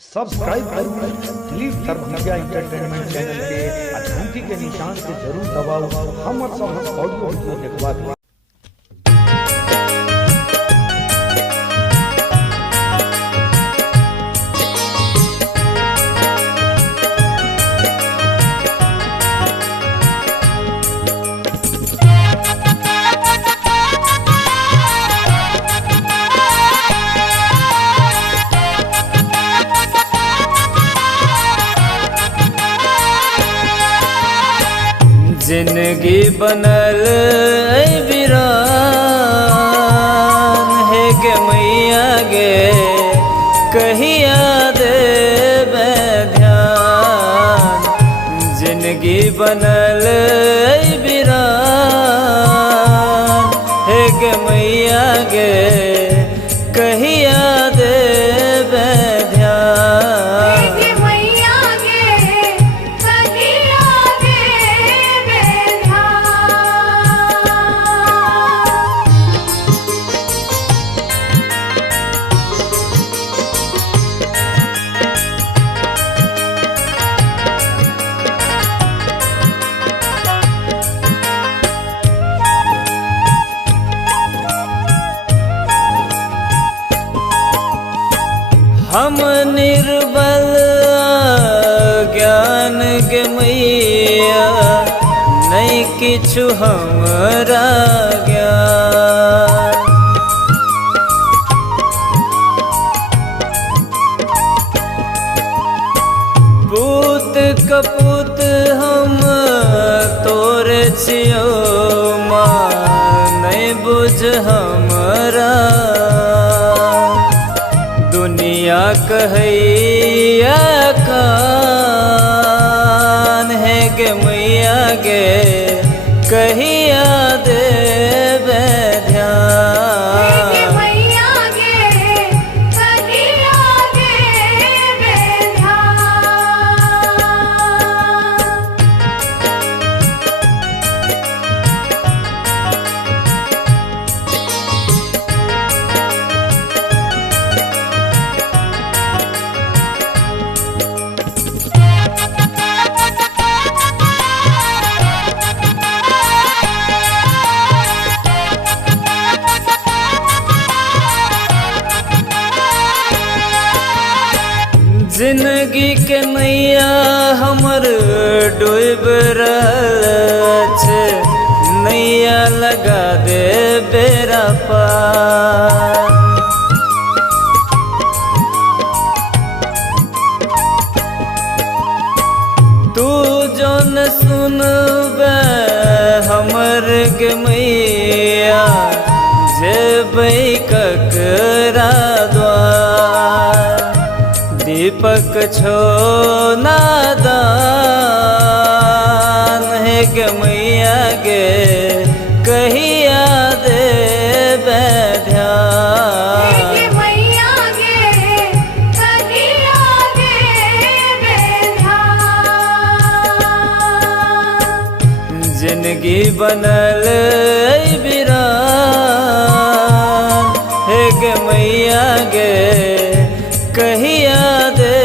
Subscribe करो दिलीप सर्वज्ञा entertainment channel के घंटी के निशान के जरूर दबाओ। हमर सब ऑडियो वीडियो देखवा के जिंदगी बनल वीरान है गे मैया गे कहिया देबे ध्यान। जिंदगी बनल वीरान है गे मैया गे कहिया देबे ध्यान। हम निर्बल ज्ञान के मैया नहीं किछु हमरा ज्ञान। पूत कपूत हम तोरे छियो माँ नहीं बुझ हमरा। दुनिया कहैया कान है गे मैया गे कहिया देबे ध्यान। जिंदगी के नैया हमर डूब रहल छै नैया लगा दे बेरा पार। तू जो न सुनबे हमर गे मैया जेबै ककरा द्वार। दीपक छो नादान है गे मैया गे कहिया देबे ध्यान। जिंदगी बनल वीरान है गे मैया गे कहिया दे